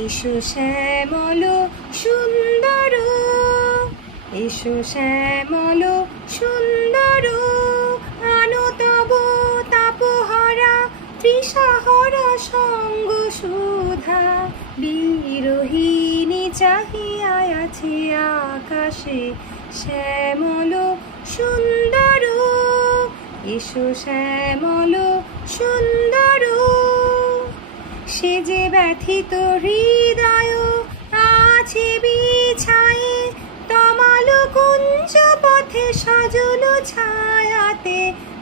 এসো শ্যামল সুন্দর, এসো শ্যামল সুন্দর, আনো তব তাপহরা তৃষাহরা সঙ্গ সুধা। বিরোহিণী চাহিয়া আছে আকাশে শ্যামল সুন্দর, এসো শ্যামল সুন্দর। সে যে ব্যথিত হৃদয় আছে বিছায়ে, তমাল কুঞ্জ পথে সজল ছায়াতে।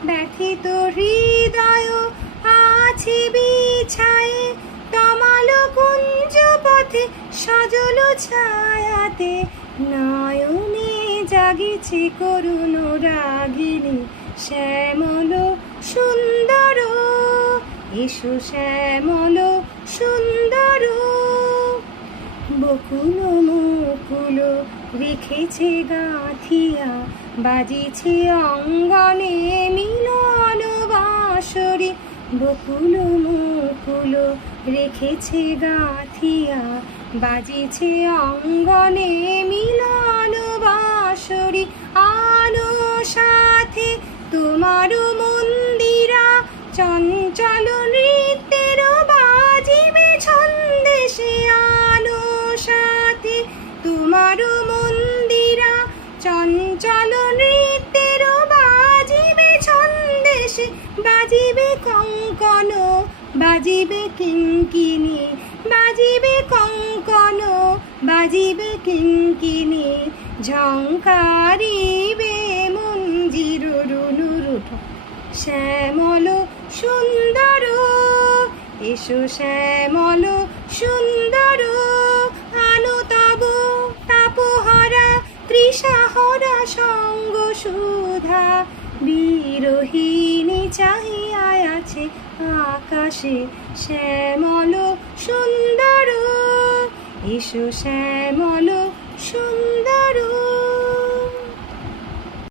ব্যথিত হৃদয় আছে বিছায়ে, তমাল কুঞ্জ পথে সজল ছায়াতে। নয়নে জাগিছে করুণ রাগিনী শ্যামল সুন্দর, এসো শ্যামল সুন্দর। বকুল মুকুল রেখেছে গাঁথিয়া, বাজিছে অঙ্গনে মিলন বাঁশরি। বকুল মুকুল রেখেছে গাঁথিয়া, বাজিছে অঙ্গনে মিলন বাঁশরি। আনো সাথে তোমার মন্দিরা, চঞ্চল নৃত্যের বাজিবে ছন্দেশে। আনো সাথে তোমার মন্দিরা, চঞ্চল নৃত্যের বাজিবে ছন্দেশে। বাজিবে কঙ্কন, বাজিবে কিঙ্কিণী, বাজিবে কঙ্কন, বাজিবে কিঙ্কিণী। ঝঙ্কারিবে মঞ্জির রুনুরুঠ শ্যামল সুন্দর, এসো শ্যামল সুন্দর। আনো তব তাপহরা তৃষাহরা সঙ্গ সুধা। বিরোহিণী চাহিয়া আছে আকাশে শ্যামল সুন্দর, এসো শ্যামল সুন্দর।